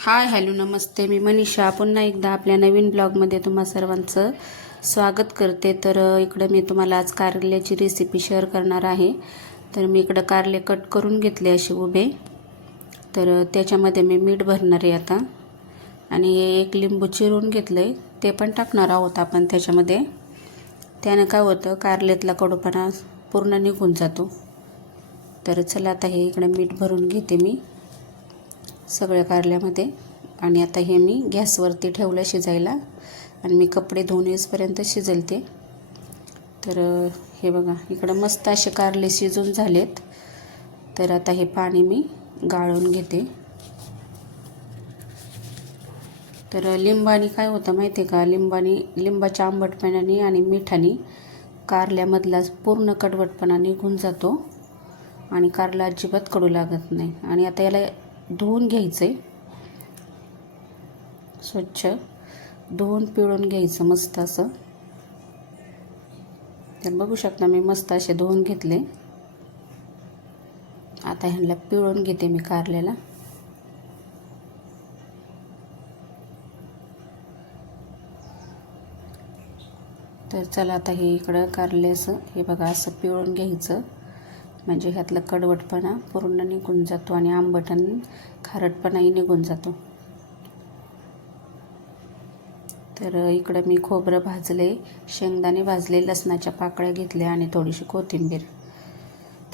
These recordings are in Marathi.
हाय हॅलो नमस्ते. मी मनीषा. पुन्हा एकदा आपल्या नवीन ब्लॉगमध्ये तुम्हा सर्वांचं स्वागत करते. तर इकडं मी तुम्हाला आज कारल्याची रेसिपी शेअर करणार आहे. तर मी इकडं कारले कट करून घेतले असे उभे. तर त्याच्यामध्ये मी मीठ भरणार आहे आता. आणि एक लिंबू चिरून घेतलं आहे ते पण टाकणार आहोत आपण त्याच्यामध्ये. त्यानं काय होतं कारल्यातला कडूपणा पूर्ण निघून जातो. तर चला आता हे इकडं मीठ भरून घेते मी. सगळ्या कारल्यामध्ये. आणि आता हे मी गॅसवरती ठेवलं शिजायला. आणि मी कपडे धुवून येईपर्यंत शिजेल ते तर हे बघा इकडं मस्त असे कारले शिजून झालेत. तर आता हे पाणी मी गाळून घेते. तर लिंबानी काय होतं माहिती आहे का? लिंबानी लिंबाच्या आंबटपणाने आणि मिठाने कारल्यामधला पूर्ण कडवटपणा निघून जातो. आणि कारला अजिबात कडू लागत नाही. आणि आता याला धुवून घ्यायचं. आहे स्वच्छ धुवून पिळून घ्यायचं मस्त असं. तर बघू शकता मी मस्त असे धुवून घेतले. आता ह्यांना पिळून घेते मी कारल्याला. तर चला आता हे इकडं कारले असं. हे बघा असं पिळून घ्यायचं. म्हणजे ह्यातला कडवटपणा पूर्ण निघून जातो आणि आंबट आणि खारटपणाही निघून जातो. तर इकडं मी खोबरं भाजले शेंगदाणे भाजले लसणाच्या पाकळ्या घेतल्या आणि थोडीशी कोथिंबीर.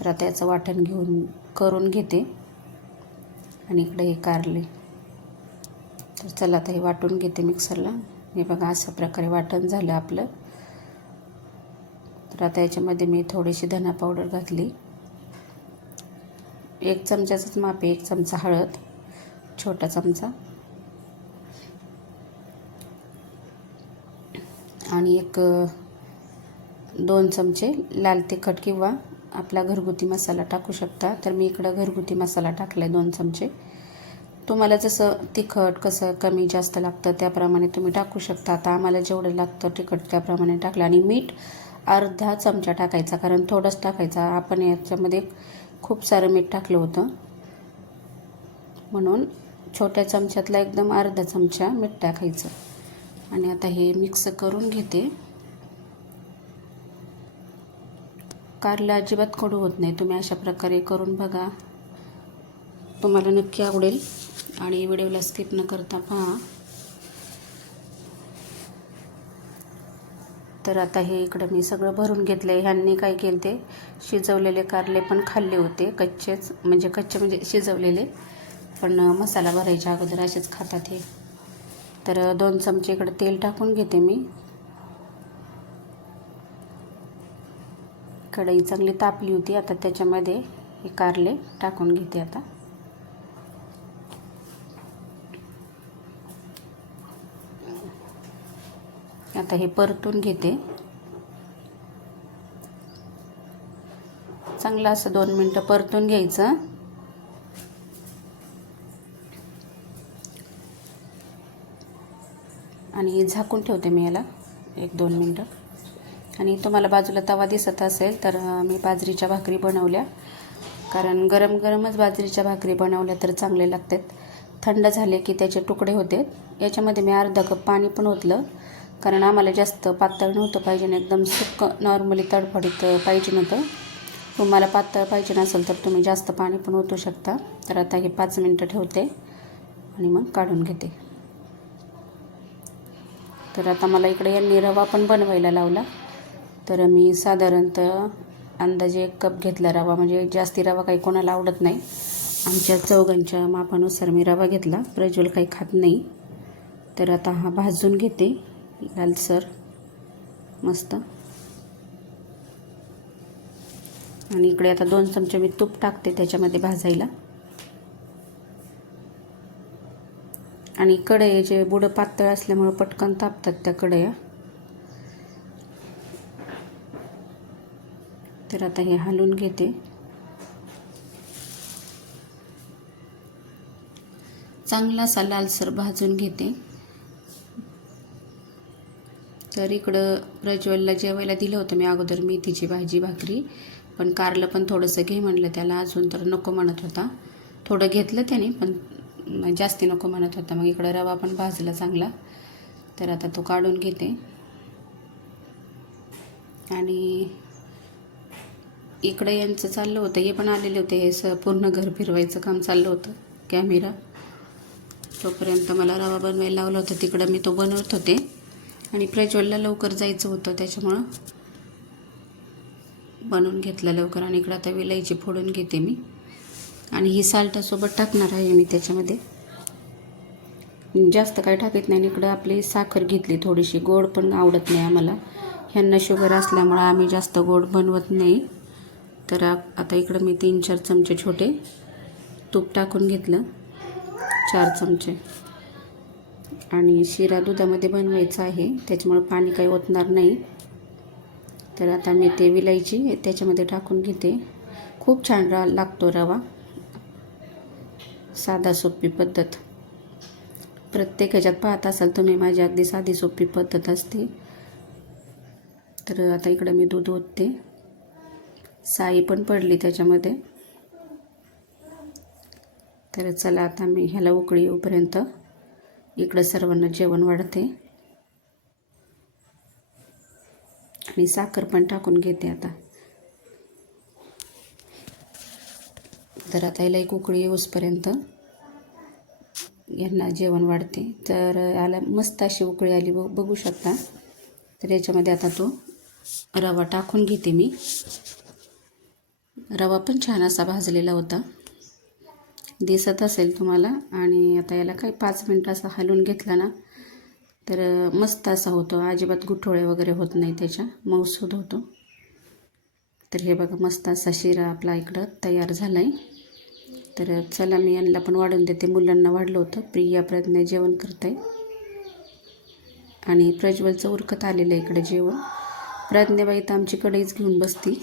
तर आता याचं वाटण घेऊन करून घेते. आणि इकडे हे कारले. तर चला आता हे वाटून घेते मिक्सरला. हे बघा अशा प्रकारे वाटण झालं आपलं. तर आता याच्यामध्ये मी थोडीशी धना पावडर घातली. एक चमच्याचंच माप आहे एक चमचा हळद छोटा चमचा. आणि एक दोन चमचे लाल तिखट किंवा आपला घरगुती मसाला टाकू शकता. तर मी इकडं घरगुती मसाला टाकला आहे दोन चमचे. तुम्हाला जसं तिखट कसं कमी जास्त लागतं त्याप्रमाणे तुम्ही टाकू शकता. आता आम्हाला जेवढं लागतं तिखट त्याप्रमाणे टाकलं. आणि मीठ अर्धा चमचा टाकायचा कारण थोडंच टाकायचा. आपण याच्यामध्ये खूप सारं मीठ टाकलं होतं. म्हणून छोट्या चमच्यातला एकदम अर्धा चमचा मीठ टाकायचं. आणि आता हे मिक्स करून घेते. कारला अजिबात कडू होत नाही. तुम्ही अशा प्रकारे करून बघा. तुम्हाला नक्की आवडेल. आणि व्हिडिओला स्किप न करता पहा. तर आता हे इकडं मी सगळं भरून घेतलं आहे ह्यांनी काय केलं ते शिजवलेले कारले पण खाल्ले होते. कच्चेच म्हणजे कच्चे म्हणजे शिजवलेले. पण मसाला भरायच्या अगोदर असेच खातात हे. तर दोन चमचे इकडं तेल टाकून घेते मी. कढई चांगली तापली होती. आता त्याच्यामध्ये हे कारले टाकून घेते आता. आता हे परतून घेते. चांगलं असं दोन मिनटं परतून घ्यायचं. आणि झाकून ठेवते मी याला. एक दोन मिनटं. आणि तुम्हाला बाजूला तवा दिसत असेल तर मी बाजरीच्या भाकरी बनवल्या. कारण गरम गरमच बाजरीच्या भाकरी बनवल्या तर चांगले लागतात. थंड झाले की त्याचे तुकडे होते. याच्यामध्ये मी अर्धा कप पाणी पण ओतलं. कारण आम्हाला जास्त पातळ नव्हतं पाहिजे ना एकदम सुक्क नॉर्मली तडफडीत पाहिजे नव्हतं. तुम्हाला पातळ पाहिजे नसेल तर तुम्ही जास्त पाणी पण ओतू शकता. तर आता हे पाच मिनटं ठेवते आणि मग काढून घेते. तर आता मला इकडे यांनी रवा पण बनवायला लावला. तर मी साधारणतः अंदाजे एक कप घेतला रवा म्हणजे जास्ती रवा काही कोणाला आवडत नाही. आमच्या चौघांच्या मापानुसार मी रवा घेतला. प्रज्वल काही खात नाही. तर आता हा भाजून घेते. लालसर मस्त. आणि इकडे आता दोन चमचे मी तूप टाकते त्याच्यामध्ये भाजायला. आणि कढई जे बुडं पातळ असल्यामुळं पटकन तापतात त्या कढया. तर आता हे हलवून घेते. चांगला असा लालसर भाजून घेते. तर इकडं प्रज्वलला जेवायला दिलं होतं मी अगोदर मेथीची भाजी भाकरी. पण कारलं पण थोडंसं घे म्हणलं त्याला अजून तर नको म्हणत होता. थोडं घेतलं त्याने पण जास्ती नको म्हणत होता. मग इकडं रवा पण भाजला चांगला. तर आता तो काढून घेते. आणि इकडं यांचं चाललं होतं हे पण आलेले होते. हे स पूर्ण घर फिरवायचं काम चाललं होतं कॅमेरा. तोपर्यंत मला रवा बनवायला लावला होता. तिकडं मी तो बनवत होते. आणि प्रज्वलला लवकर जायचं होतं त्याच्यामुळं बनवून घेतलं लवकर. आणि इकडं आता विलायची फोडून घेते मी. आणि ही साल्टासोबत टाकणार आहे मी त्याच्यामध्ये. जास्त काय टाकत नाही. आणि इकडं आपली साखर घेतली थोडीशी. गोड पण आवडत नाही आम्हाला. ह्यांना शुगर असल्यामुळं आम्ही जास्त गोड बनवत नाही. तर आता इकडं मी तीन चार चमचे छोटे तूप टाकून घेतलं. चार चमचे. आणि शिरा दुधामध्ये बनवायचा आहे. त्याच्यामुळं पाणी काही ओतणार नाही. तर आता मी ते विलायची त्याच्यामध्ये टाकून घेते. खूप छान रा लागतो रवा. साधा सोपी पद्धत. प्रत्येक ह्याच्यात पाहत असाल तुम्ही माझी अगदी साधी सोपी पद्धत असते. तर आता इकडं मी दूध ओतते. साई पण पडली त्याच्यामध्ये. तर चला आता मी ह्याला उकळी येऊपर्यंत. इकडं सर्वांना जेवण वाढते. आणि साखर पण टाकून घेते आता. तर आता याला एक उकळी येऊसपर्यंत यांना जेवण वाढते. तर याला मस्त अशी उकळी आली ब बघू शकता. तर याच्यामध्ये आता तो रवा टाकून घेते मी. रवा पण छान असा भाजलेला होता. दिसत असेल तुम्हाला. आणि आता याला काही पाच मिनटं असा हलवून घेतला ना तर मस्त असा होतो. अजिबात गुठोळे वगैरे होत नाही त्याच्या. मौसूद होतो. तर हे बघा मस्त असा शिरा आपला इकडं तयार झाला आहे तर चला मी यांना पण वाढून देते. मुलांना वाढलं होतं. प्रिया प्रज्ञा जेवण करत आहे आणि प्रज्वलचं उरकत आलेलं आहे इकडे जेवण. प्रज्ञाबाई तर आमची कढईच घेऊन बसती.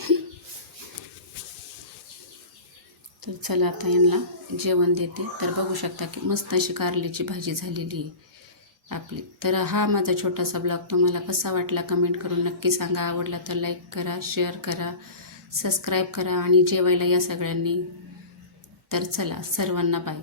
तर चला आता यांना जेवण देते. तर बघू शकता की मस्त अशी कारल्याची भाजी झालेली आहे आपली. तर हा माझा छोटासा ब्लॉग. तुम्हाला कसा वाटला कमेंट करून नक्की सांगा. आवडला तर लाईक करा शेअर करा सबस्क्राईब करा आणि जेवायला या सगळ्यांनी. तर चला सर्वांना बाय